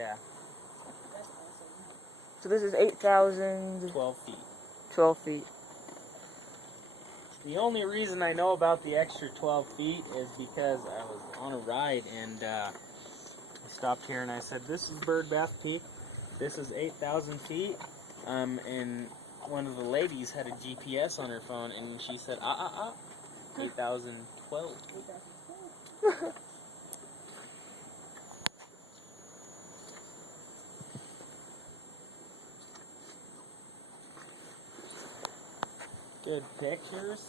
Yeah. That's awesome. So this is 8,000... 12 feet. 12 feet. The only reason I know about the extra 12 feet is because I was on a ride and I stopped here and I said, this is Birdbath Peak. This is 8,000 feet. And one of the ladies had a GPS on her phone and she said, 8,012. 8,012. Good pictures.